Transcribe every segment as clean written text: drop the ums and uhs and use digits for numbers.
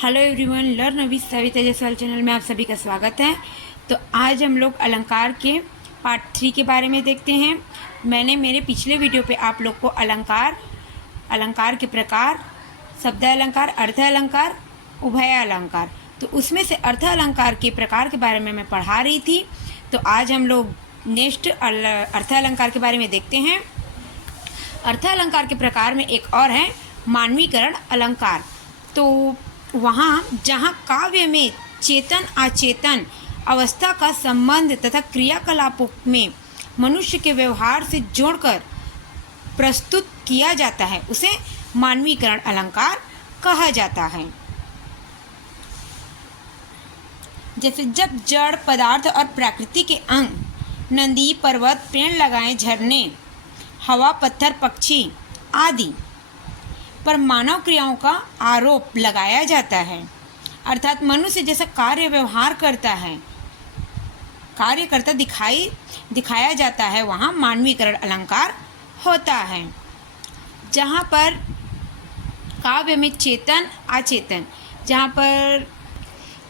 Hello everyone, learn with Savita Jaiswal channel में आप सभी का स्वागत है। तो आज हम लोग अलंकार के पार्ट 3 के बारे में देखते हैं। मैंने मेरे पिछले वीडियो पे आप लोग को अलंकार के प्रकार, शब्द अलंकार, अर्थ अलंकार, उभय अलंकार, तो उसमें से अर्थ अलंकार के प्रकार के बारे में मैं पढ़ा रही थी। तो आज हम लोग नेक्स्ट अर्थ अलंकार के बारे में देखते हैं। अर्थ अलंकार के प्रकार में एक और है मानवीकरण अलंकार। तो वहाँ जहाँ काव्य में चेतन अचेतन अवस्था का संबंध तथा क्रियाकलापों में मनुष्य के व्यवहार से जोड़कर प्रस्तुत किया जाता है, उसे मानवीकरण अलंकार कहा जाता है। जैसे जब जड़ पदार्थ और प्रकृति के अंग, नदी, पर्वत, पेड़ लगाए, झरने, हवा, पत्थर, पक्षी आदि पर मानव क्रियाओं का आरोप लगाया जाता है, अर्थात मनुष्य जैसा कार्य व्यवहार करता है, कार्य करता दिखाया जाता है, वहाँ मानवीकरण अलंकार होता है। जहाँ पर काव्य में चेतन अचेतन,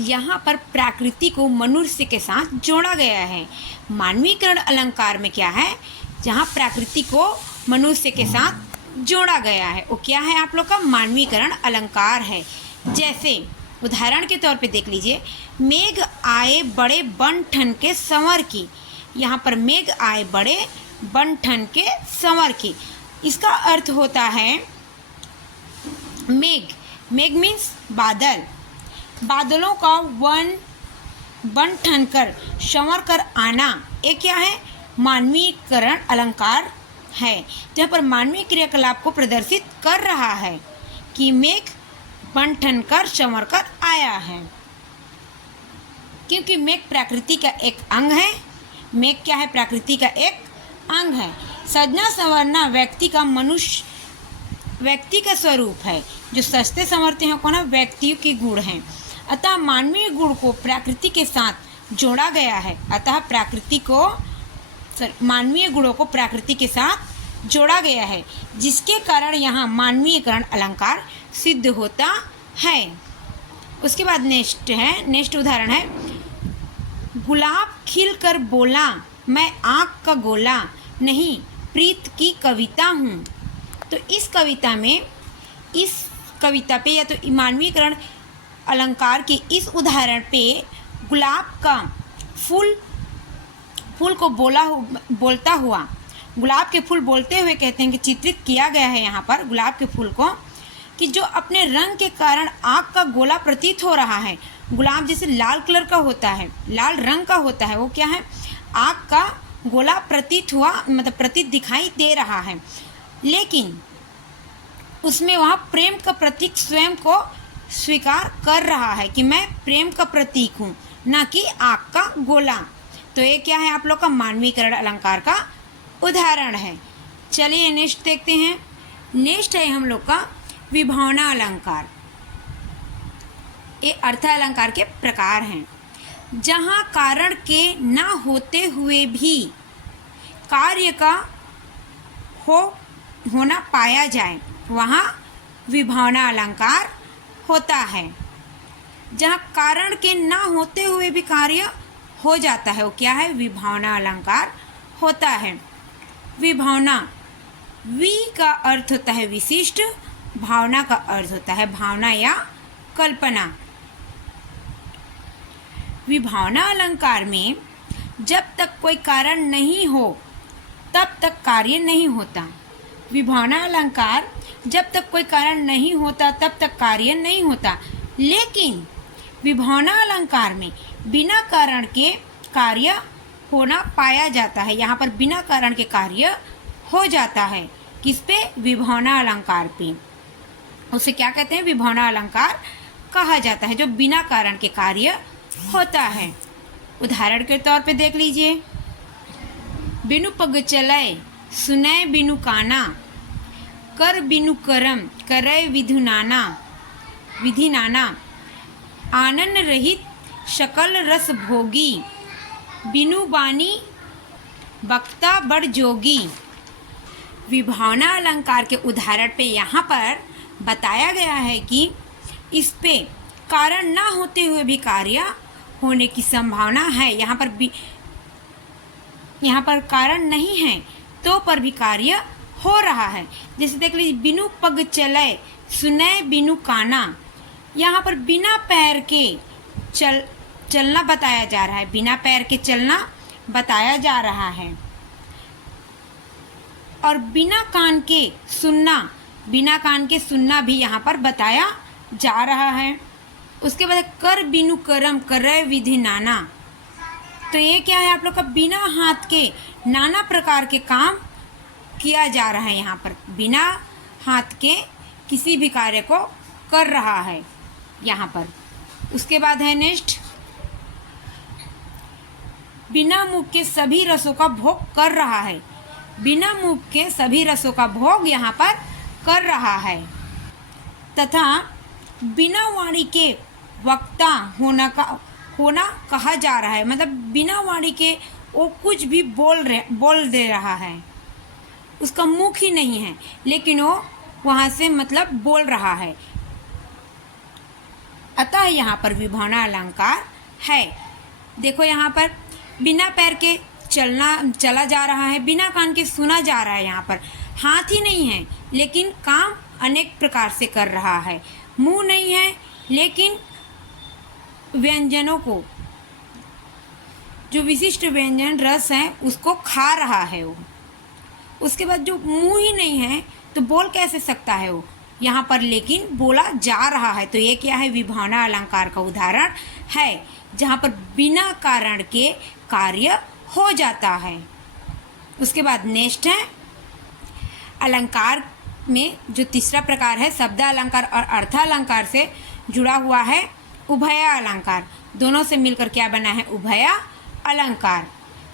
यहाँ पर प्रकृति को मनुष्य के साथ जोड़ा गया है। मानवीकरण अलंकार में क्या है? जहाँ प्रकृति को मनुष्य के साथ जोड़ा गया है, वो क्या है? आप लोग का मानवीकरण अलंकार है। जैसे उदाहरण के तौर पे देख लीजिए, मेघ आए बड़े बन ठन के संवर की। यहाँ पर मेघ आए बड़े बन ठन के संवर की, इसका अर्थ होता है मेघ मीन्स बादल, बादलों का बन ठन कर संवर कर आना, ये क्या है? मानवीकरण अलंकार है। जहाँ पर मानवीय क्रियाकलाप को प्रदर्शित कर रहा है कि मेघ बन ठन कर संवर कर आया है, क्योंकि मेघ प्रकृति का एक अंग है। मेघ क्या है? प्रकृति का एक अंग है। सजना संवरना व्यक्ति का स्वरूप है। जो सजते संवरते हैं कौन है? व्यक्तियों के गुण हैं। अतः मानवीय गुण को प्रकृति के साथ जोड़ा गया है। मानवीय गुणों को प्रकृति के साथ जोड़ा गया है, जिसके कारण यहाँ मानवीयकरण अलंकार सिद्ध होता है। उसके बाद नेक्स्ट उदाहरण है, गुलाब खिल कर बोला, मैं आँख का गोला, नहीं प्रीत की कविता हूँ। तो इस कविता पे या तो मानवीयकरण अलंकार के इस उदाहरण पे गुलाब का फूल को बोलता हुआ, गुलाब के फूल बोलते हुए कहते हैं कि चित्रित किया गया है यहाँ पर गुलाब के फूल को, कि जो अपने रंग के कारण आँख का गोला प्रतीत हो रहा है। गुलाब जैसे लाल कलर का होता है, लाल रंग का होता है, वो क्या है? आँख का गोला प्रतीत दिखाई दे रहा है, लेकिन उसमें वहाँ प्रेम का प्रतीक स्वयं को स्वीकार कर रहा है कि मैं प्रेम का प्रतीक हूँ, न कि आँख का गोला। तो ये क्या है? आप लोग का मानवीकरण अलंकार का उदाहरण है। चलिए नेक्स्ट देखते हैं। नेक्स्ट है हम लोग का विभावना अलंकार। ये अर्थ अलंकार के प्रकार हैं। जहाँ कारण के न होते हुए भी कार्य का होना पाया जाए, वहाँ विभावना अलंकार होता है। जहाँ कारण के न होते हुए भी कार्य हो जाता है, वो क्या है? विभावना अलंकार होता है। विभावना, वि का अर्थ होता है विशिष्ट, भावना का अर्थ होता है भावना या कल्पना। विभावना अलंकार में जब तक कोई कारण नहीं हो तब तक कार्य नहीं होता। विभावना अलंकार जब तक कोई कारण नहीं होता तब तक कार्य नहीं होता, लेकिन विभावना अलंकार में बिना कारण के कार्य होना पाया जाता है। यहाँ पर बिना कारण के कार्य हो जाता है। किस पे? विभावना अलंकार पे। उसे क्या कहते हैं? विभावना अलंकार कहा जाता है, जो बिना कारण के कार्य होता है। उदाहरण के तौर पे देख लीजिए, बिनु पग चलय सुनय बिनु काना, कर बिनु करम करय विधि नाना, आनंद रहित शकल रस भोगी, बिनु बानी बक्ता बड़ जोगी। विभावना अलंकार के उदाहरण पे यहाँ पर बताया गया है कि इस पे कारण ना होते हुए भी कार्य होने की संभावना है। यहाँ पर कारण नहीं है तो पर भी कार्य हो रहा है। जैसे देख लीजिए, बिनु पग चले सुने बिनु काना। यहाँ पर बिना पैर के चलना बताया जा रहा है, बिना पैर के चलना बताया जा रहा है। और बिना कान के सुनना भी यहाँ पर बताया जा रहा है। उसके बाद कर बिनु करम करे विधि नाना। तो ये क्या है आप लोग का, बिना हाथ के नाना प्रकार के काम किया जा रहा है। यहाँ पर बिना हाथ के किसी भी कार्य को कर रहा है यहाँ पर। उसके बाद है नेक्स्ट, बिना मुख के सभी रसों का भोग कर रहा है। बिना मुख के सभी रसों का भोग यहाँ पर कर रहा है। तथा बिना वाणी के वक्ता होना कहा जा रहा है। मतलब बिना वाणी के वो कुछ भी बोल दे रहा है, उसका मुख ही नहीं है लेकिन वो वहाँ से मतलब बोल रहा है। अतः यहाँ पर विभावना अलंकार है। देखो यहाँ पर बिना पैर के चला जा रहा है, बिना कान के सुना जा रहा है। यहाँ पर हाथ ही नहीं है लेकिन काम अनेक प्रकार से कर रहा है। मुंह नहीं है लेकिन व्यंजनों को, जो विशिष्ट व्यंजन रस हैं उसको खा रहा है वो। उसके बाद जो मुंह ही नहीं है तो बोल कैसे सकता है वो यहाँ पर, लेकिन बोला जा रहा है। तो ये क्या है, विभावना अलंकार का उदाहरण है जहाँ पर बिना कारण के कार्य हो जाता है। उसके बाद नेक्स्ट है अलंकार में जो तीसरा प्रकार है, शब्द अलंकार और अर्थ अलंकार से जुड़ा हुआ है उभय अलंकार। दोनों से मिलकर क्या बना है, उभय अलंकार,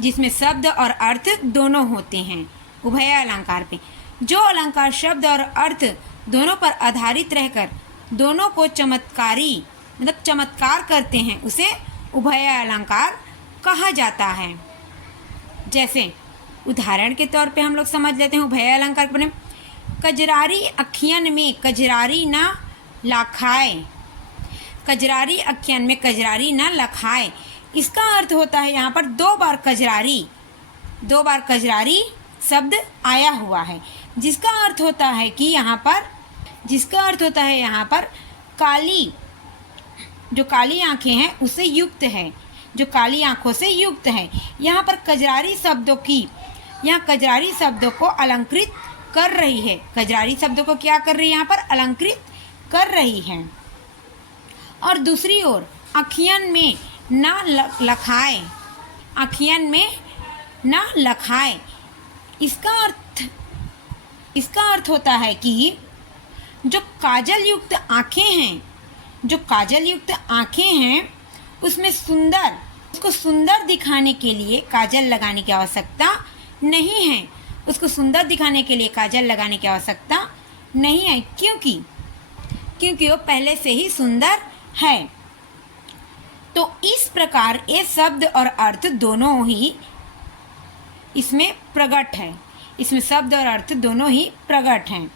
जिसमें शब्द और अर्थ दोनों होते हैं। उभय अलंकार पे जो अलंकार शब्द और अर्थ दोनों पर आधारित रहकर दोनों को चमत्कार करते हैं उसे उभय अलंकार कहा जाता है। जैसे उदाहरण के तौर पे हम लोग समझ लेते हैं उभय अलंकार पर, कजरारी अखियन में कजरारी ना लखाए। कजरारी अखियन में कजरारी ना लखाए, इसका अर्थ होता है यहाँ पर दो बार कजरारी शब्द आया हुआ है, जिसका अर्थ होता है कि यहाँ पर काली, जो काली आंखें हैं उससे युक्त है, जो काली आंखों से युक्त है। यहाँ पर कजरारी शब्दों को अलंकृत कर रही है। कजरारी शब्दों को क्या कर रही है, यहाँ पर अलंकृत कर रही है। और दूसरी ओर अखियन में ना लखाए, अखियन में ना लखाए, इसका अर्थ होता है कि जो काजल युक्त आँखें हैं उसमें उसको सुंदर दिखाने के लिए काजल लगाने की आवश्यकता नहीं है। उसको सुंदर दिखाने के लिए काजल लगाने की आवश्यकता नहीं है, क्योंकि वो पहले से ही सुंदर है। तो इस प्रकार ये शब्द और अर्थ दोनों ही इसमें प्रकट है, इसमें शब्द और अर्थ दोनों ही प्रकट हैं।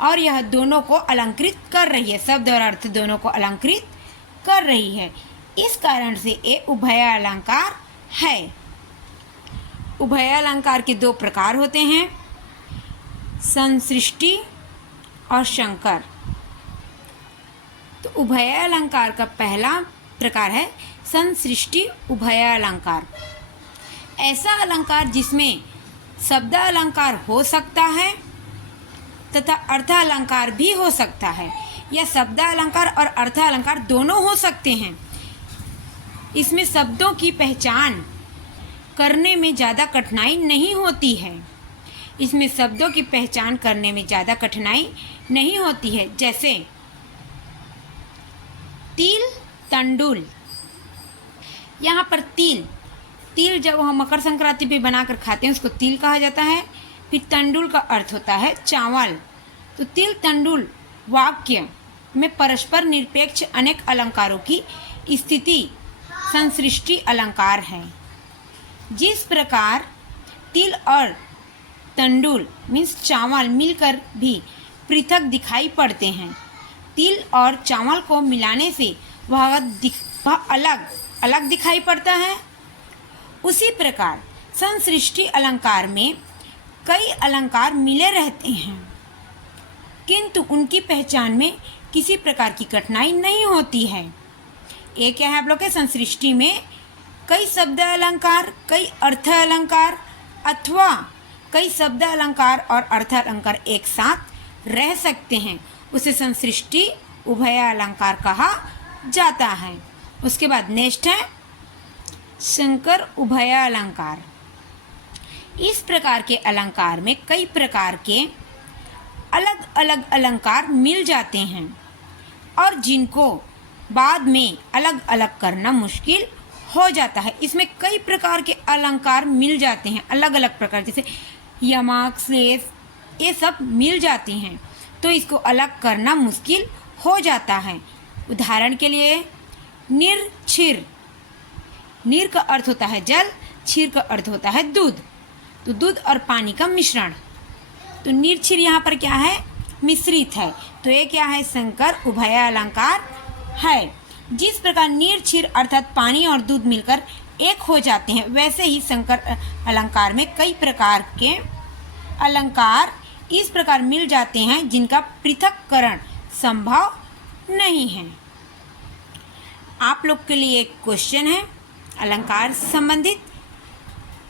और यह दोनों को अलंकृत कर रही है, शब्द और अर्थ दोनों को अलंकृत कर रही है। इस कारण से ये उभय अलंकार है। उभय अलंकार के दो प्रकार होते हैं, संसृष्टि और शंकर। तो उभय अलंकार का पहला प्रकार है संसृष्टि उभय अलंकार। ऐसा अलंकार जिसमें शब्द अलंकार हो सकता है तथा अर्थ अलंकार भी हो सकता है, या शब्द अलंकार और अर्थ अलंकार दोनों हो सकते हैं। इसमें शब्दों की पहचान करने में ज़्यादा कठिनाई नहीं होती है। जैसे तिल तंडुल। यहाँ पर तिल जब हम मकर संक्रांति पे बनाकर खाते हैं उसको तिल कहा जाता है। फिर तंडुल का अर्थ होता है चावल। तो तिल तंडुल वाक्य में परस्पर निरपेक्ष अनेक अलंकारों की स्थिति संसृष्टि अलंकार है। जिस प्रकार तिल और तंडुल मीन्स चावल मिलकर भी पृथक दिखाई पड़ते हैं। तिल और चावल को मिलाने से वह अलग अलग दिखाई पड़ता है। उसी प्रकार संसृष्टि अलंकार में कई अलंकार मिले रहते हैं, किंतु उनकी पहचान में किसी प्रकार की कठिनाई नहीं होती है। ये क्या है आप लोग के संसृष्टि में कई शब्द अलंकार, कई अर्थ अलंकार अथवा कई शब्द अलंकार और अर्थ अलंकार एक साथ रह सकते हैं, उसे संसृष्टि उभय अलंकार कहा जाता है। उसके बाद नेक्स्ट है संकर उभय अलंकार। इस प्रकार के अलंकार में कई प्रकार के अलग अलग अलंकार मिल जाते हैं और जिनको बाद में अलग अलग करना मुश्किल हो जाता है। इसमें कई प्रकार के अलंकार मिल जाते हैं, अलग अलग प्रकार, जैसे यमक, श्लेष, ये सब मिल जाती हैं, तो इसको अलग करना मुश्किल हो जाता है। उदाहरण के लिए निर्छिर, नीर का अर्थ होता है जल, क्षीर का अर्थ होता है दूध, तो दूध और पानी का मिश्रण। तो निर्छिर यहाँ पर क्या है, मिश्रित है, तो ये क्या है, संकर उभय अलंकार है। जिस प्रकार निर्छिर अर्थात पानी और दूध मिलकर एक हो जाते हैं, वैसे ही संकर अलंकार में कई प्रकार के अलंकार इस प्रकार मिल जाते हैं जिनका पृथक्करण संभव नहीं है। आप लोग के लिए एक क्वेश्चन है अलंकार संबंधित।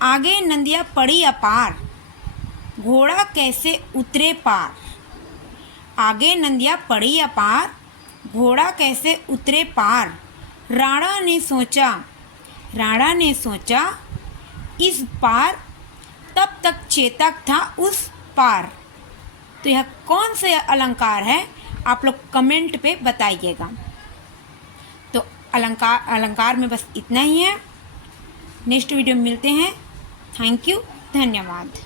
आगे नदियाँ पड़ी अपार, घोड़ा कैसे उतरे पार। आगे नदियाँ पड़ी अपार, घोड़ा कैसे उतरे पार। राणा ने सोचा इस पार, तब तक चेतक था उस पार। तो यह कौन से अलंकार है, आप लोग कमेंट पे बताइएगा। तो अलंकार में बस इतना ही है। नेक्स्ट वीडियो में मिलते हैं। थैंक यू, धन्यवाद।